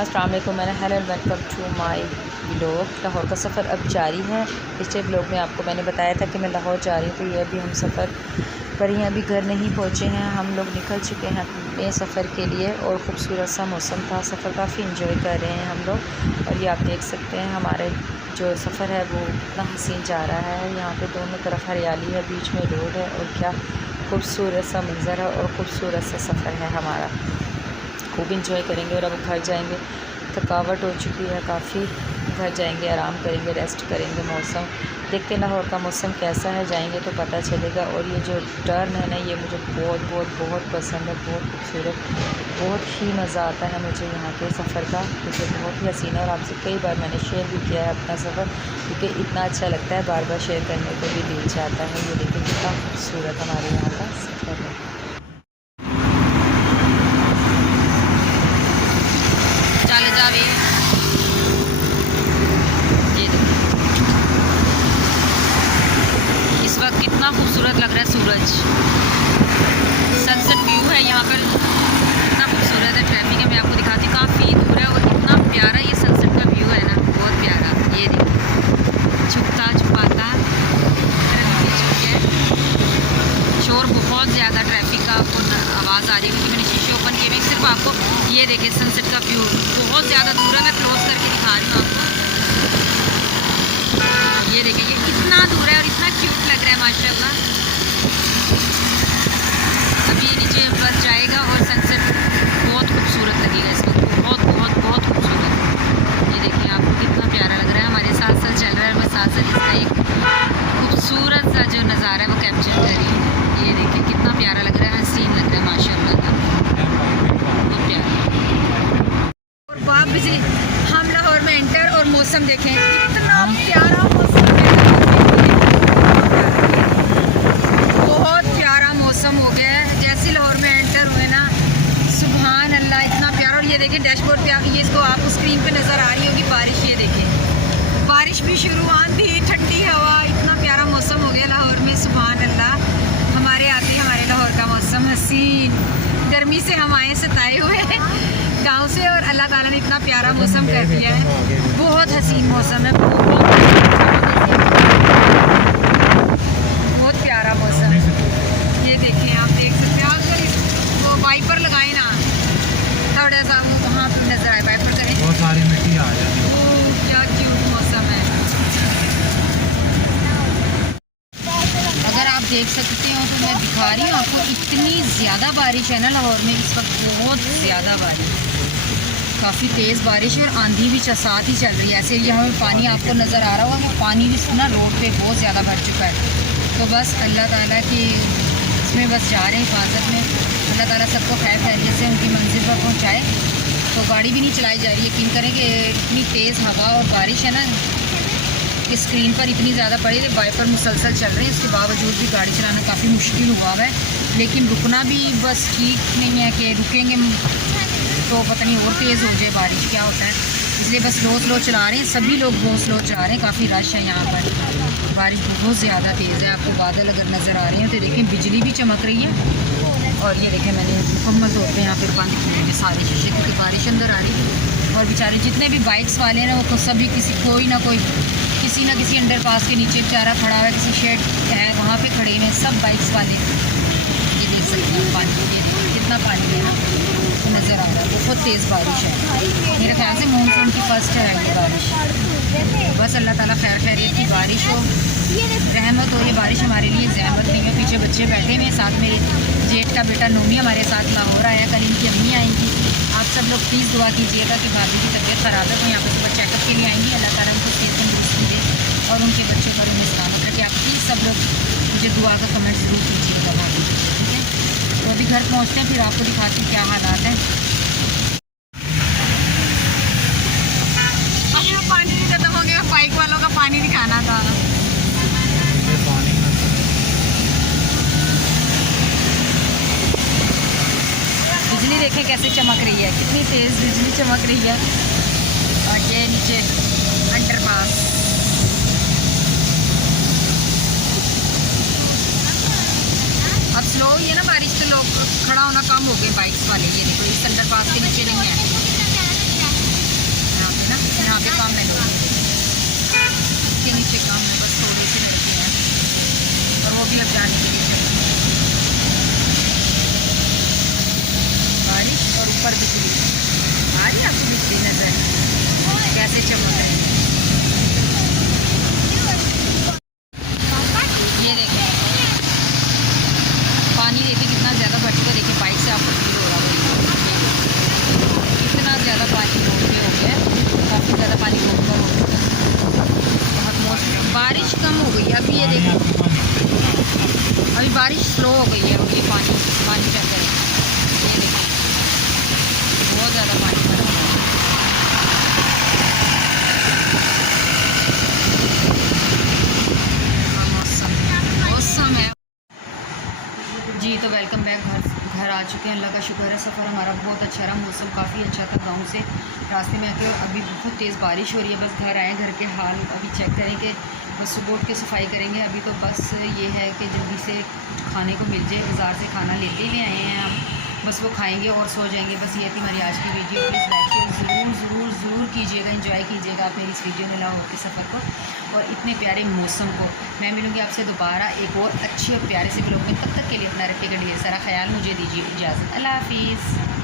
अस्सलाम वालेकुम, मैंने hello and welcome to my vlog. Lahore का सफ़र अब जारी है। पिछले व्लॉग में आपको मैंने बताया था कि मैं लाहौर जा रही हूँ, तो ये अभी हम सफ़र पर ही अभी घर नहीं पहुँचे हैं। हम लोग निकल चुके हैं अपने सफ़र के लिए और ख़ूबसूरत सा मौसम था। सफ़र काफ़ी इंजॉय कर रहे हैं हम लोग। और ये आप देख सकते हैं हमारे जो सफ़र है वो इतना हसीन जा रहा है। यहाँ पे दोनों तरफ हरियाली है, बीच में रोड है और क्या खूबसूरत सा मंज़र है और ख़ूबसूरत सा सफ़र है हमारा। खूब इंजॉय करेंगे और अब घर जाएंगे। थकावट हो चुकी है काफ़ी, घर जाएंगे, आराम करेंगे, रेस्ट करेंगे। मौसम देखते हैं लाहौर का मौसम कैसा है, जाएंगे तो पता चलेगा। और ये जो टर्न है ना, ये मुझे बहुत बहुत बहुत पसंद है, बहुत खूबसूरत, बहुत ही मज़ा आता है मुझे यहाँ के सफ़र का, क्योंकि बहुत ही हसीन है। और आपसे कई बार मैंने शेयर भी किया है अपना सफ़र, क्योंकि इतना अच्छा लगता है, बार बार शेयर करने को भी दिल चाहता है। ये देखिए कितना खूबसूरत हमारे यहाँ का सफ़र है। चले जावे ये देखो, इस वक्त कितना खूबसूरत लग रहा है सूरज। सनसेट व्यू है यहाँ पर, इतना खूबसूरत है। ट्रैफिक है, मैं आपको दिखाती हूँ, काफ़ी दूर है और इतना प्यारा ये सनसेट का व्यू है ना, बहुत प्यारा। ये देखो छुपता छुपाता शोर बहुत ज़्यादा ट्रैफिक का आपको आवाज़ आ रही है, क्योंकि मैंने शीशे ओपन किए हैं। सिर्फ आपको ये देखिए सनसेट का व्यू बहुत ज़्यादा दूर है, मैं क्लोज करके दिखा रही हूँ आपको। ये देखिए, ये इतना दूर है और इतना क्यूट लग रहा है माशाल्लाह। अभी नीचे पर जाएगा और सनसेट बहुत खूबसूरत लगेगा इसको, बहुत बहुत बहुत खूबसूरत। ये देखिए आपको कितना प्यारा लग रहा है। हमारे साथ साथ चल रहा है, मैं साथ साथ इसका एक खूबसूरत सा जो नज़ारा है वो कैप्चर करिए। ये देखिए कितना प्यारा लग रहा है, हसीन लग रहा है माशाल्लाह, बहुत प्यारा। और बाप बिजली, हम लाहौर में एंटर और मौसम देखें, इतना प्यारा मौसम है, बहुत प्यारा मौसम हो गया है। जैसे लाहौर में एंटर हुए ना, सुभान अल्लाह, इतना प्यारा। और ये देखिए डैशबोर्ड पे, आप ये इसको आपको स्क्रीन पे नज़र आ रही होगी बारिश। ये देखिए बारिश भी शुरू, आंधी, ठंडी हवा, इतना प्यारा मौसम हो गया लाहौर में, सुभान अल्लाह। हमारे आते हमारे लाहौर का मौसम हसीन, गर्मी से हम आए सताए हुए गांव से, और अल्लाह ताला ने इतना प्यारा मौसम कर दिया है। बहुत हसीन मौसम है, बहुत प्यारा मौसम है। ये देखें, आप देख सकते हैं, अगर वो वाइपर लगाए ना थोड़ा सा, वो वहाँ पर नजर आए, वाइपर करें, बहुत सारी मिट्टी आ जाती है। क्या क्यूट मौसम है। अगर आप देख सकते हो तो मैं दिखा रही हूँ आपको, इतनी ज़्यादा बारिश है ना लाहौर में इस वक्त, बहुत ज़्यादा बारिश, काफ़ी तेज़ बारिश है और आंधी भी साथ ही चल रही है। ऐसे यहाँ में पानी आपको नज़र आ रहा होगा, वो पानी भी ना रोड पे बहुत ज़्यादा भर चुका है। तो बस अल्लाह ताला की इसमें बस जा रहे हैं हिफाजत में, अल्लाह ताला सबको खैर खैरियत से उनकी मंजिल पर पहुँचाए। तो गाड़ी भी नहीं चलाई जा रही है, यकीन करें कि इतनी तेज़ हवा और बारिश है ना कि स्क्रीन पर इतनी ज़्यादा पड़ी, वाइपर मुसलसल चल रही है, उसके बावजूद भी गाड़ी चलाना काफ़ी मुश्किल हुआ है। लेकिन रुकना भी बस ठीक नहीं है कि रुकेंगे तो पता नहीं और तेज़ हो जाए बारिश, क्या होता है, इसलिए बस स्लो स्लो चला रहे हैं। सभी लोग बहुत स्लो चला रहे हैं, काफ़ी रश है यहाँ पर, बारिश बहुत ज़्यादा तेज़ है। आपको बादल अगर नज़र आ रहे हैं तो देखें, बिजली भी चमक रही है। और ये देखें, मैंने मुकम्मल तौर पर यहाँ पर बंद किए हैं सारे शीशे, क्योंकि बारिश अंदर आ रही है। और बेचारे जितने भी बाइक्स वाले हैं वो सभी कोई ना किसी अंडरपास के नीचे बेचारा खड़ा हुआ है, किसी शेड है वहाँ पे खड़े हैं सब बाइक्स वाले। ये देख सकते हैं पानी, ये देखिए कितना पानी है ना, तो नज़र आ रहा है। बहुत तेज़ बारिश है, मेरे ख्याल से मानसून की फर्स्ट है ये बारिश। बस अल्लाह ताला खैर खैरियत की बारिश हो, रहमत हो। ये बारिश हमारे लिए ज़हमत नहीं है। पीछे बच्चे बैठे हुए हैं, साथ मेरे जेठ का बेटा नूमी हमारे साथ लाहौर आया, कल इनकी अम्मी आएंगी। आप सब लोग प्लीज़ दुआ कीजिएगा कि भाभी की तबीयत ख़राब है, तो यहाँ पर सुबह चेकअप के लिए आएंगी। अल्लाह ताला उनको सेहत तंदुरुस्ती दे और उनके बच्चों पर उन्हें सलामत रखे। आप प्लीज़ सब लोग मुझे दुआ का कमेंट ज़रूर कीजिएगा भाभी, ठीक है। तो अभी घर पहुँचते हैं, फिर आपको दिखाती हूँ क्या हालात हैं। अभी वो पानी भी ख़त्म हो गया, बाइक वालों का पानी दिखाना था। बिजली देखें कैसे चमक रही है, कितनी तेज़ बिजली चमक रही है। और ये नीचे अंडरपास, अब स्लो हुई है ना बारिश, तो लोग खड़ा होना कम हो गए बाइक्स वाले। ये देखो, इस अंडरपास के नीचे नहीं है, यहाँ पे काम है लोग के नीचे काम है, बस थोड़ी सी लड़की है और वो भी अब जाने के लिए चल रही है। बारिश और ऊपर बिजली आ रही है आपको बिजली नजर कैसे चमक रही है। ये देखिए पानी देखिए कितना ज़्यादा बढ़ चुका है। देखिए बाइक से आपको फील हो रहा होगा कितना ज़्यादा पानी रोड पे हो गया है, काफ़ी ज़्यादा पानी रोड पर हो चुका है। बहुत मौसम बारिश कम हो गई है अभी, ये देखो अभी बारिश स्लो हो गई है। ये पानी पानी चल रहा है, ये देखिए बहुत ज़्यादा पानी भर गया है। मौसम है जी। तो वेलकम बैक, घर आ चुके हैं। अल्लाह का शुक्र है सफ़र हमारा बहुत अच्छा रहा, मौसम काफ़ी अच्छा था। गांव से रास्ते में आके अभी बहुत तेज़ बारिश हो रही है। बस घर आए, घर के हाल अभी चेक करेंगे, बस सुबह उठ के सफाई करेंगे। अभी तो बस ये है कि जल्दी से खाने को मिल जाए, बाज़ार से खाना लेते ही ले आए हैं हम, बस वो खाएंगे और सो जाएंगे। बस ये थी हमारी आज की वीडियो। प्लीज़ लाइक ज़रूर कीजिएगा, एंजॉय कीजिएगा आप मेरी इस वीडियो में लाहौर के सफ़र को और इतने प्यारे मौसम को। मैं मिलूँगी आपसे दोबारा एक और अच्छे और प्यारे से ब्लॉग में। तब तक के लिए अपना रखिएगा ढेर सारा ख्याल। मुझे दीजिए इजाज़त। अल्लाह हाफिज़।